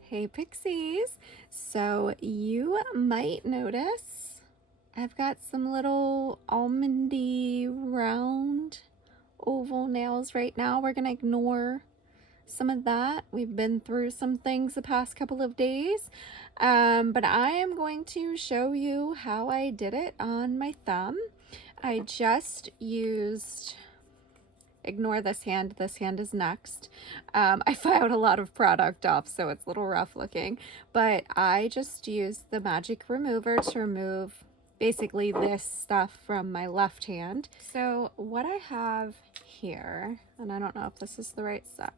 Hey Pixies! So you might notice I've got some little almondy round oval nails right now. We're gonna ignore some of that. We've been through some things the past couple of days, but I am going to show you how I did it on my thumb. I just used, ignore this hand is next. I filed a lot of product off, so it's a little rough looking, but I just used the magic remover to remove basically this stuff from my left hand. So what I have here, and I don't know if this is the right size,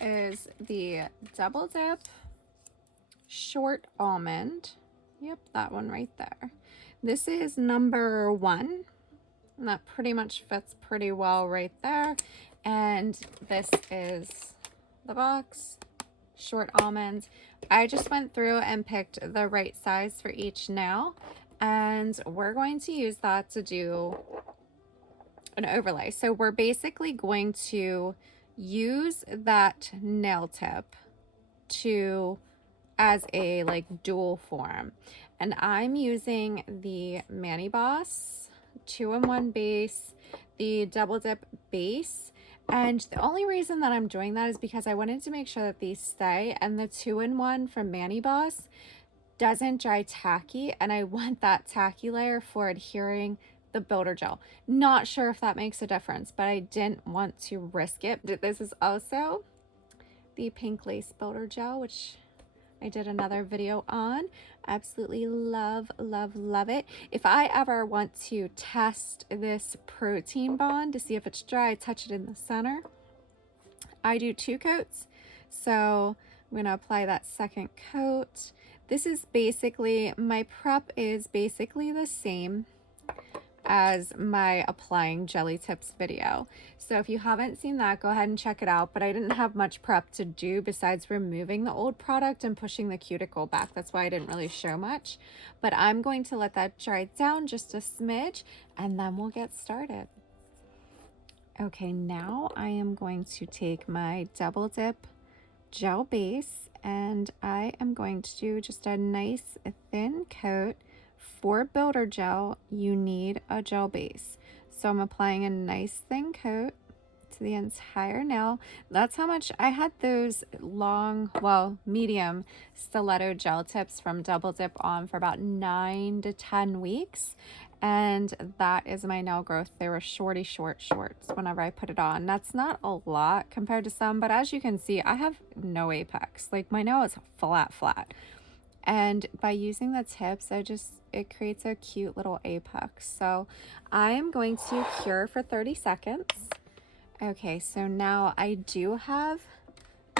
is the double dip short almond. Yep, that one right there. This is number 1. And that pretty much fits pretty well right there. And this is the box, short almonds. I just went through and picked the right size for each nail. And we're going to use that to do an overlay. So we're basically going to use that nail tip to as a like dual form. And I'm using the Maniology 2-in-1 base, the double dip base, and the only reason that I'm doing that is because I wanted to make sure that these stay, and the 2-in-1 from Maniology doesn't dry tacky, and I want that tacky layer for adhering the builder gel. Not sure if that makes a difference, but I didn't want to risk it. This is also the pink lace builder gel, which I did another video on. Absolutely love, love, love it. If I ever want to test this protein bond to see if it's dry, touch it in the center. I do 2 coats. So I'm going to apply that second coat. This is basically, my prep is basically the same as my applying jelly tips video. So if you haven't seen that, go ahead and check it out. But I didn't have much prep to do besides removing the old product and pushing the cuticle back. That's why I didn't really show much. But I'm going to let that dry down just a smidge, and then we'll get started. Okay, now I am going to take my double dip gel base, and I am going to do just a nice thin coat. For builder gel, you need a gel base. So I'm applying a nice thin coat to the entire nail. That's how much I had those long, well, medium stiletto gel tips from Double Dip on for about 9 to 10 weeks. And that is my nail growth. They were shorty shorts whenever I put it on. That's not a lot compared to some, but as you can see, I have no apex. Like my nail is flat. And by using the tips, it creates a cute little apex. So I'm going to cure for 30 seconds. Okay, so now I do have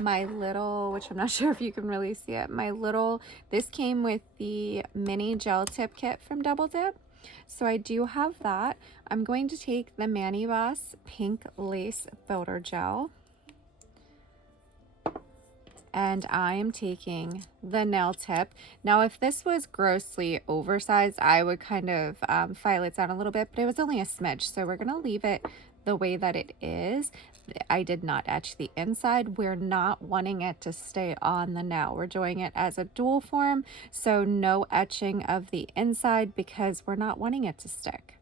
my little, which I'm not sure if you can really see it, this came with the mini gel tip kit from Double Dip. So I do have that. I'm going to take the Maniology pink lace builder gel. And I am taking the nail tip. Now, if this was grossly oversized, I would kind of file it down a little bit, but it was only a smidge. So we're gonna leave it the way that it is. I did not etch the inside. We're not wanting it to stay on the nail. We're doing it as a dual form, so no etching of the inside because we're not wanting it to stick.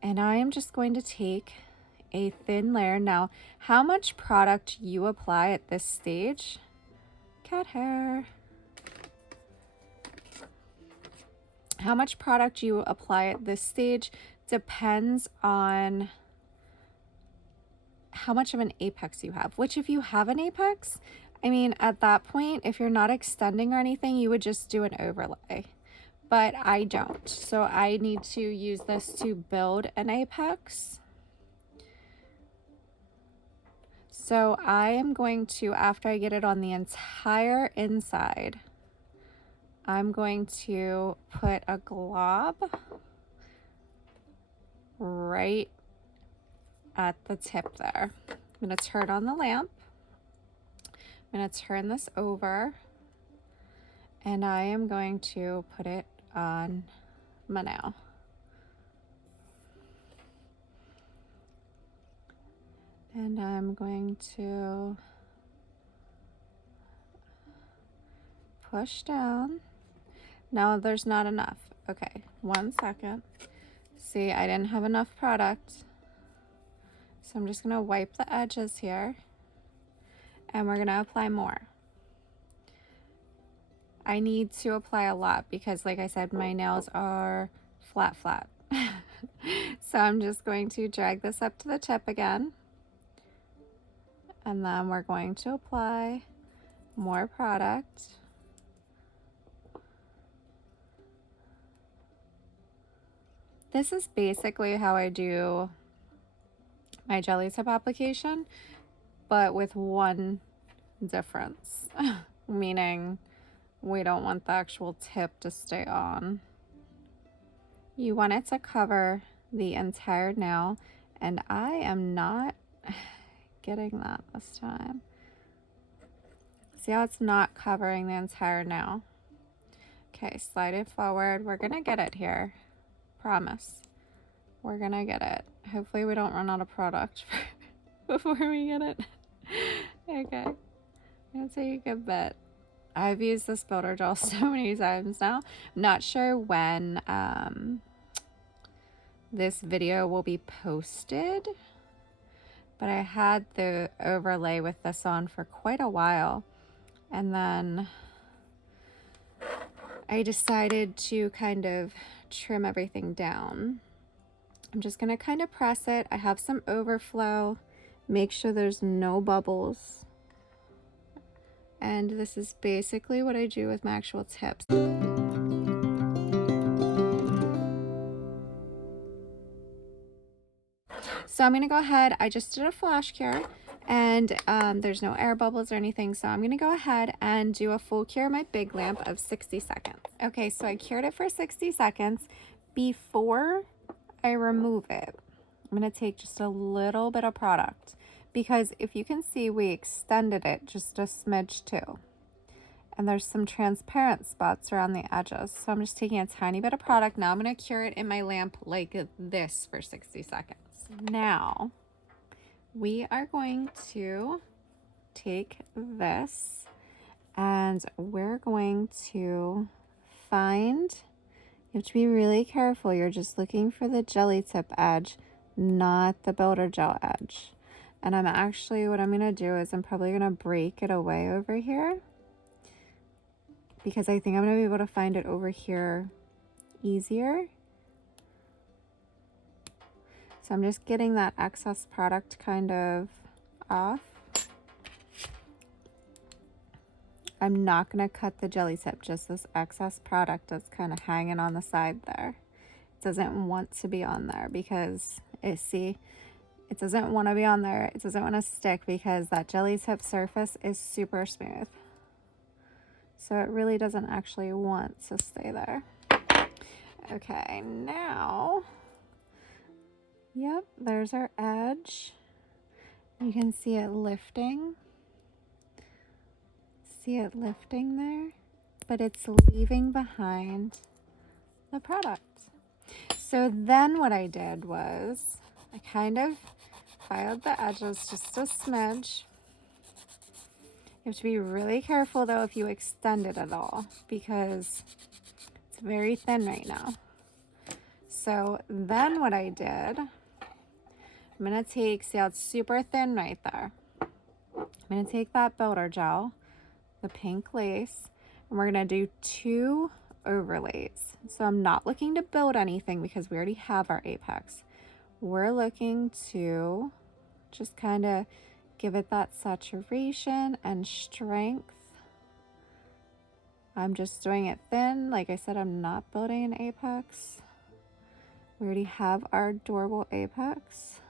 And I am just going to take a thin layer. Now, how much product you apply at this stage, cat hair. How much product you apply at this stage depends on how much of an apex you have, which if you have an apex, I mean, at that point, if you're not extending or anything, you would just do an overlay, but I don't. So I need to use this to build an apex. So I am going to, after I get it on the entire inside, I'm going to put a glob right at the tip there. I'm going to turn on the lamp. I'm going to turn this over, and I am going to put it on my nail. And I'm going to push down. No, there's not enough. Okay, 1 second. See, I didn't have enough product. So I'm just gonna wipe the edges here and we're gonna apply more. I need to apply a lot because, like I said, my nails are flat. So I'm just going to drag this up to the tip again. And then we're going to apply more product. This is basically how I do my jelly tip application, but with one difference, meaning we don't want the actual tip to stay on. You want it to cover the entire nail, and I am not getting that this time. See how it's not covering the entire nail? Okay, slide it forward. We're gonna get it here. Promise. We're gonna get it. Hopefully we don't run out of product before we get it. Okay. I'm gonna take a bit. I've used this builder gel so many times now. I'm not sure when this video will be posted, but I had the overlay with this on for quite a while, and then I decided to kind of trim everything down. I'm just gonna kind of press it. I have some overflow. Make sure there's no bubbles. And this is basically what I do with my actual tips. So I'm gonna go ahead, I just did a flash cure, and there's no air bubbles or anything, so I'm gonna go ahead and do a full cure of my big lamp of 60 seconds. Okay, so I cured it for 60 seconds. Before I remove it, I'm gonna take just a little bit of product, because if you can see, we extended it just a smidge too. And there's some transparent spots around the edges. So I'm just taking a tiny bit of product. Now I'm gonna cure it in my lamp like this for 60 seconds. Now, we are going to take this and we're going to find, you have to be really careful. You're just looking for the jelly tip edge, not the builder gel edge. And I'm actually, what I'm gonna do is I'm probably gonna break it away over here, because I think I'm gonna be able to find it over here easier. So I'm just getting that excess product kind of off. I'm not gonna cut the jelly tip, just this excess product that's kind of hanging on the side there. It doesn't want to be on there because it doesn't want to be on there. It doesn't want to stick because that jelly tip surface is super smooth. So it really doesn't actually want to stay there. Okay, now, yep, there's our edge. You can see it lifting. See it lifting there? But it's leaving behind the product. So then what I did was I kind of filed the edges just a smidge. You have to be really careful though if you extend it at all, because it's very thin right now. So then what I did, I'm gonna take, see how it's super thin right there? I'm gonna take that builder gel, the pink lace, and we're gonna do 2 overlays. So I'm not looking to build anything because we already have our apex. We're looking to just kind of give it that saturation and strength. I'm just doing it thin. Like I said, I'm not building an apex. We already have our adorable apex.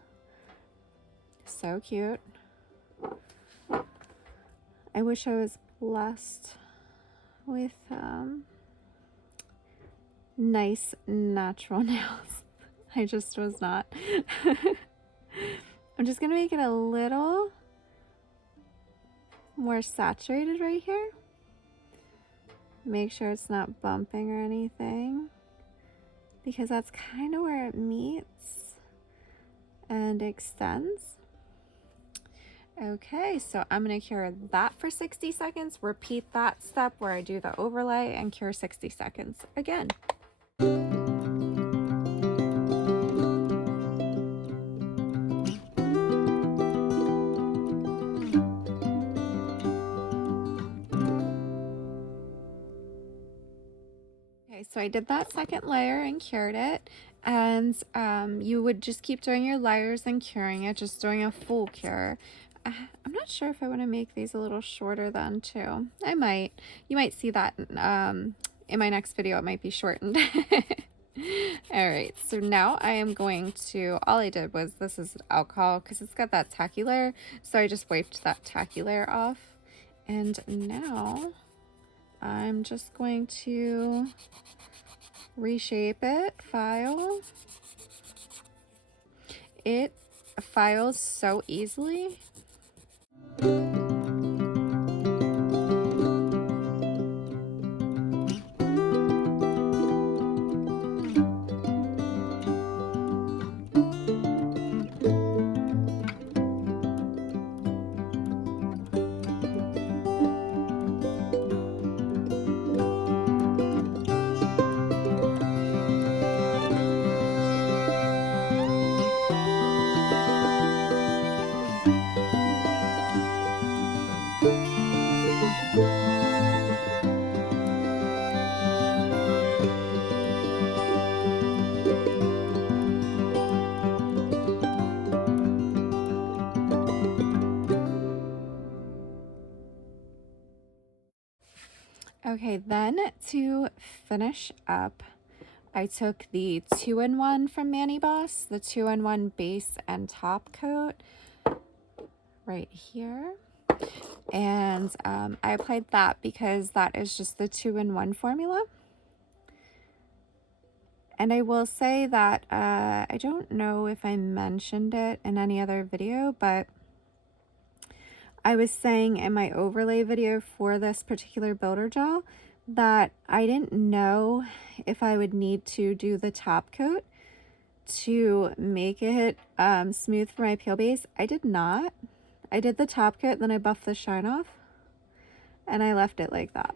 So cute. I wish I was blessed with nice natural nails. I just was not. I'm just gonna make it a little more saturated right here. Make sure it's not bumping or anything, because that's kind of where it meets and extends. Okay, so I'm going to cure that for 60 seconds. Repeat that step where I do the overlay and cure 60 seconds again. Okay, so I did that second layer and cured it, and you would just keep doing your layers and curing it, just doing a full cure. I'm not sure if I want to make these a little shorter then too. I might. You might see that in my next video. It might be shortened. All right, so now I am going to, all I did was, this is alcohol because it's got that tacky layer, so I just wiped that tacky layer off. And now I'm just going to reshape it, file. It files so easily. Okay, then to finish up, I took the 2-in-1 from Mani Boss, the 2-in-1 base and top coat right here. And I applied that because that is just the 2-in-1 formula. And I will say that I don't know if I mentioned it in any other video, but I was saying in my overlay video for this particular builder gel that I didn't know if I would need to do the top coat to make it smooth for my peel base. I did not. I did the top coat, then I buffed the shine off, and I left it like that.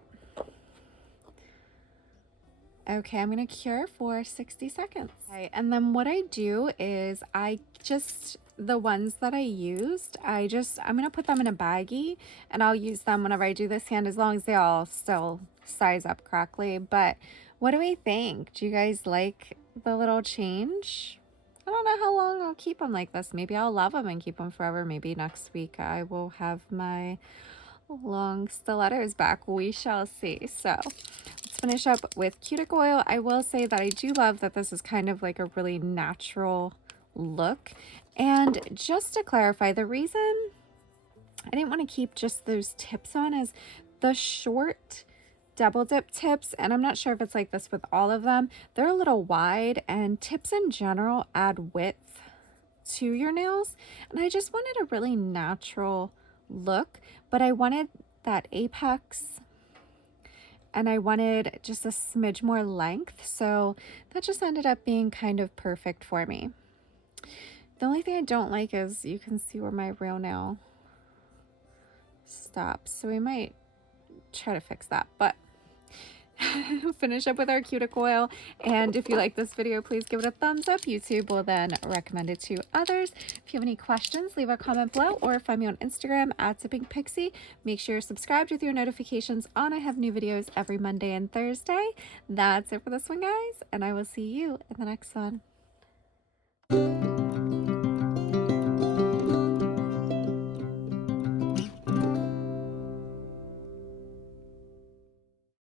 Okay, I'm gonna cure for 60 seconds. Okay, and then what I do is the ones that I used, I'm gonna put them in a baggie and I'll use them whenever I do this hand, as long as they all still size up correctly. But what do we think? Do you guys like the little change? I don't know how long I'll keep them like this. Maybe I'll love them and keep them forever. Maybe next week I will have my long stilettos back. We shall see. So let's finish up with Cuticle Oil. I will say that I do love that this is kind of like a really natural look. And just to clarify, the reason I didn't want to keep just those tips on is the short double dip tips, and I'm not sure if it's like this with all of them, they're a little wide, and tips in general add width to your nails, and I just wanted a really natural look, but I wanted that apex and I wanted just a smidge more length, so that just ended up being kind of perfect for me. The only thing I don't like is you can see where my real nail stops, so we might try to fix that, but finish up with our cuticle oil. And if you like this video, please give it a thumbs up. YouTube will then recommend it to others. If you have any questions, leave a comment below or find me on Instagram at @tippingpixie. Make sure you're subscribed with your notifications on. I have new videos every Monday and Thursday. That's it for this one, guys, and I will see you in the next one.